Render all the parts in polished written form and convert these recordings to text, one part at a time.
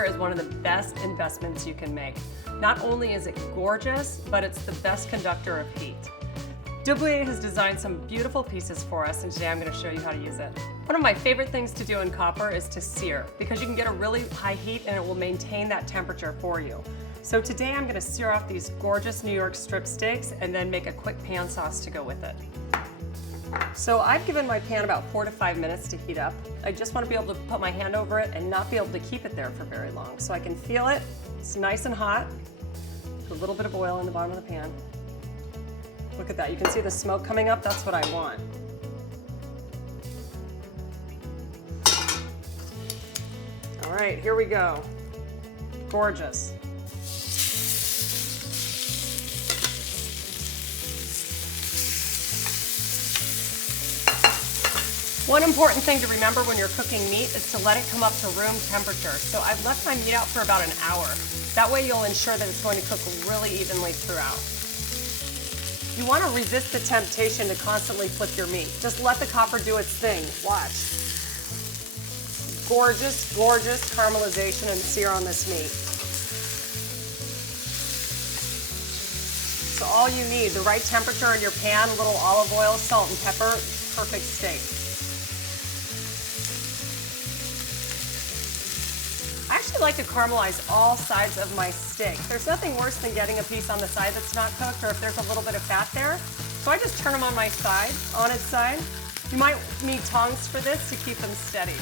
cookware is one of the best investments you can make. Not only is it gorgeous, but it's the best conductor of heat. Cookware has designed some beautiful pieces for us, and today I'm going to show you how to use it. One of my favorite things to do in copper is to sear, because you can get a really high heat and it will maintain that temperature for you. So today I'm going to sear off these gorgeous New York strip steaks and then make a quick pan sauce to go with it. So I've given my pan about 4 to 5 minutes to heat up. I just want to be able to put my hand over it and not be able to keep it there for very long. So I can feel it. It's nice and hot. Put a little bit of oil in the bottom of the pan. Look at that. You can see the smoke coming up. That's what I want. All right, here we go. Gorgeous. One important thing to remember when you're cooking meat is to let it come up to room temperature. So I've left my meat out for about an hour. That way you'll ensure that it's going to cook really evenly throughout. You want to resist the temptation to constantly flip your meat. Just let the copper do its thing. Watch. Gorgeous, gorgeous caramelization and sear on this meat. So all you need, the right temperature in your pan, a little olive oil, salt and pepper, perfect steak. I actually like to caramelize all sides of my steak. There's nothing worse than getting a piece on the side that's not cooked, or if there's a little bit of fat there. So I just turn them on my side, on its side. You might need tongs for this to keep them steady.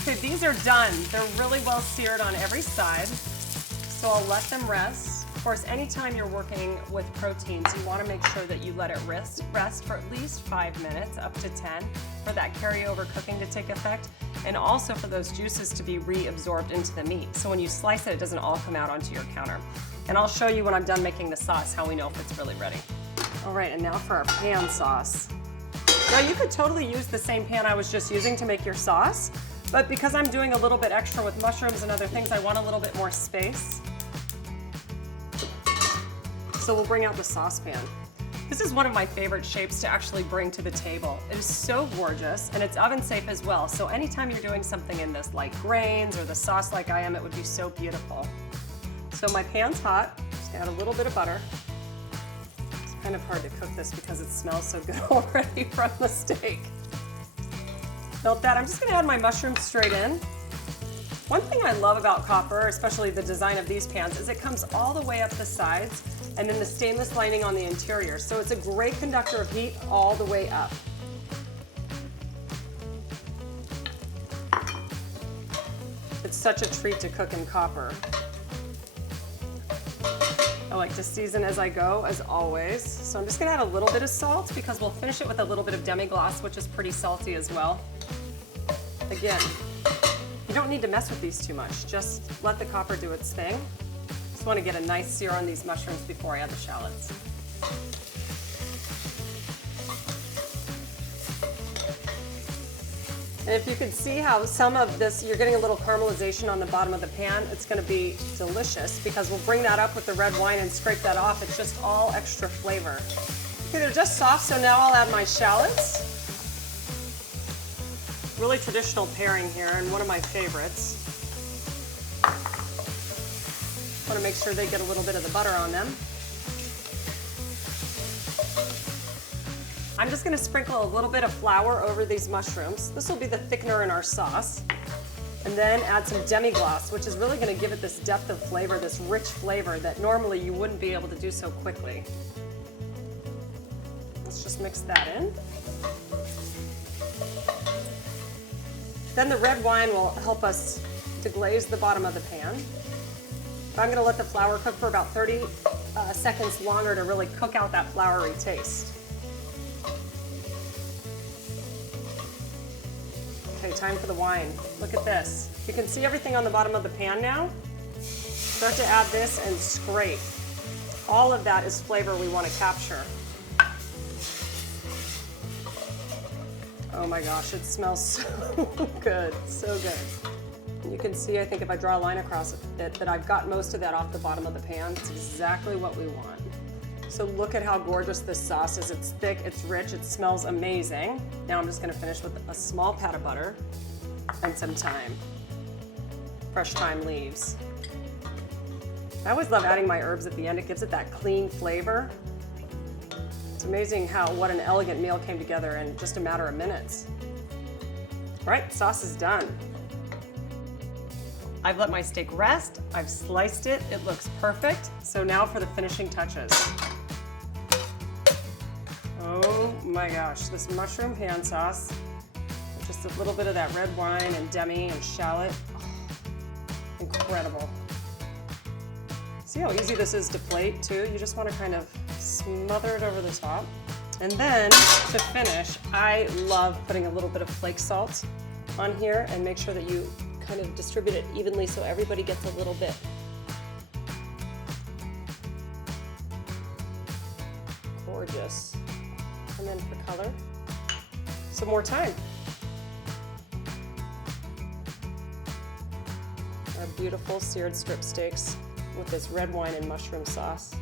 Okay, these are done. They're really well seared on every side. So I'll let them rest. Of course, anytime you're working with proteins, you want to make sure that you let it rest for at least 5 minutes, up to 10, for that carryover cooking to take effect, and also for those juices to be reabsorbed into the meat. So when you slice it, it doesn't all come out onto your counter. And I'll show you when I'm done making the sauce how we know if it's really ready. All right, and now for our pan sauce. Now you could totally use the same pan I was just using to make your sauce, but because I'm doing a little bit extra with mushrooms and other things, I want a little bit more space. So we'll bring out the saucepan. This is one of my favorite shapes to actually bring to the table. It is so gorgeous, and it's oven safe as well. So anytime you're doing something in this, like grains or the sauce like I am, it would be so beautiful. So my pan's hot. Just add a little bit of butter. It's kind of hard to cook this because it smells so good already from the steak. Melt that. I'm just gonna add my mushrooms straight in. One thing I love about copper, especially the design of these pans, is it comes all the way up the sides and then the stainless lining on the interior. So it's a great conductor of heat all the way up. It's such a treat to cook in copper. I like to season as I go, as always. So I'm just gonna add a little bit of salt because we'll finish it with a little bit of demi-glace, which is pretty salty as well. Again, you don't need to mess with these too much. Just let the copper do its thing. Just want to get a nice sear on these mushrooms before I add the shallots. And if you can see how some of this, you're getting a little caramelization on the bottom of the pan, it's going to be delicious because we'll bring that up with the red wine and scrape that off. It's just all extra flavor. Okay, they're just soft, so now I'll add my shallots. Really traditional pairing here, and one of my favorites. Want to make sure they get a little bit of the butter on them. I'm just going to sprinkle a little bit of flour over these mushrooms. This will be the thickener in our sauce. And then add some demi-glace, which is really going to give it this depth of flavor, this rich flavor that normally you wouldn't be able to do so quickly. Let's just mix that in. Then the red wine will help us to glaze the bottom of the pan. I'm going to let the flour cook for about 30 seconds longer to really cook out that floury taste. Okay, time for the wine. Look at this. You can see everything on the bottom of the pan now. Start to add this and scrape. All of that is flavor we want to capture. Oh my gosh, it smells so good, so good. And you can see, I think if I draw a line across it, that I've got most of that off the bottom of the pan. It's exactly what we want. So look at how gorgeous this sauce is. It's thick, it's rich, it smells amazing. Now I'm just gonna finish with a small pat of butter and some thyme. Fresh thyme leaves. I always love adding my herbs at the end. It gives it that clean flavor. It's amazing what an elegant meal came together in just a matter of minutes. All right, sauce is done. I've let my steak rest. I've sliced it. It looks perfect. So now for the finishing touches. Oh my gosh, this mushroom pan sauce. Just a little bit of that red wine and demi and shallot. Oh, incredible. See how easy this is to plate too? You just want to kind of smother it over the top. And then to finish, I love putting a little bit of flake salt on here and make sure that you kind of distribute it evenly so everybody gets a little bit. Gorgeous. And then for color, some more thyme. Our beautiful seared strip steaks with this red wine and mushroom sauce.